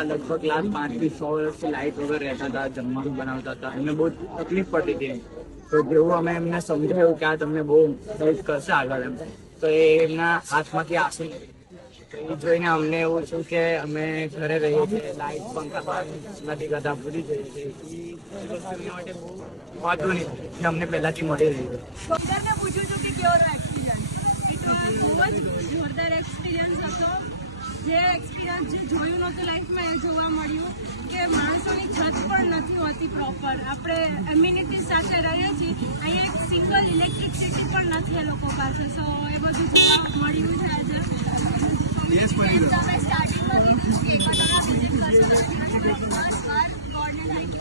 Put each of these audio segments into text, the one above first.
લગભગ લાસ્ટ પાંચ થી છ વર્ષથી લાઇટ વગર રહેતા હતા જમવાનું બનાવતા હતા એમને બહુ તકલીફ પડતી હતી તો જેવું અમે એમને સમજાયું કે આ તમને બહુ હેલ્પ કરશે આગળ એમ તો એ એમના હાથમાંથી આંસુ નીકળી. તો એ જોઈને અમને એવું થયું કે અમે ઘરે રહીએ છીએ લાઇટ પંખા બંધ નથી કરતા ભૂલી જઈએ છીએ એ વસ્તુ એમના માટે બહુ મહત્વની છે જે અમને પહેલાથી મળી રહી છે ડોક્ટરને પૂછ્યું હતું કે કેવો એક્સપિરિયન્સ એ તો બહુ જ જોરદાર એક્સપિરિયન્સ હતો જે એક્સપિરિયન્સ જે જોયું નહોતું લાઈફમાં એ જોવા મળ્યું કે માણસોની છત પણ નથી હોતી પ્રોપર આપણે એમ્યુનિટી સાથે રહીએ છીએ અહીંયા એક સિંગલ ઇલેક્ટ્રિસિટી પણ નથી એ લોકો પાસે સો એ બધું જોવા મળ્યું છે આજે તમે સ્ટાર્ટિંગમાં કીધું કે એક વાર તમે visit કરશો. first વાર ગોડને thank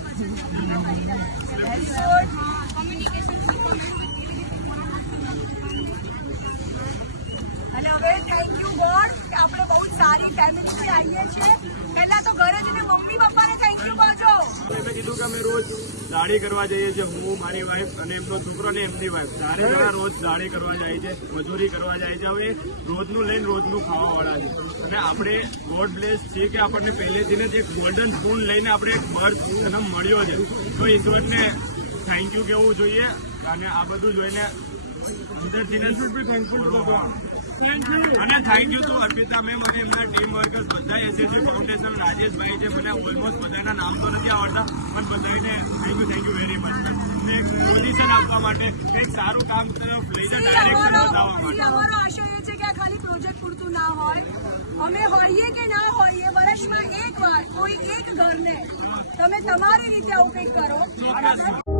you કરશો. આપણે બહુ જ સારી ફેમિલીથી આવીએ છીએ. પહેલા તો ઘરે જઈને મમ્મી પપ્પાને થેન્ક યુ કહો મેં કીધું કે અમે રોજ દાઢી કરવા જઈએ છીએ હું મારી વાઈફ અને એમનો છોકરો ને એમની વાઈફ ચારે જણા રોજ દાઢી કરવા જાય છે મજૂરી કરવા જાય છે હવે રોજનું લઈને રોજનું ખાવા વાળા છે. અને આપણે ગોડ બ્લેસ છીએ કે આપણને પહેલેથી જ એક ગોલ્ડન સ્પૂન લઈને આપણે એક બર્થ જન્મ મળ્યો છે. તો ઈશ્વરને થેન્ક યુ કહેવું જોઈએ અને આ બધું જોઈને અને thank you to Arpita ma'am અને એમના ટીમ વર્કર્સ બધા એસએસસી ફાઉન્ડેશન રાજેશભાઈ છે મને ઓલમોસ્ટ બધાના નામ તો નથી આવડતા પણ બધાને thank you thank you very much એક પોઝિશન આપવા માટે એક સારું કામ તરફ લઈ જાય ડાયરેક્શન બતાવવા માટે. અમારો આશય એ છે કે આ ખાલી પ્રોજેક્ટ પૂરતું ના હોય. અમે હોઈએ કે ના હોઈએ વર્ષમાં એક વાર કોઈ એક ઘરને તમે તમારી રીતે આવું કંઈક કરો.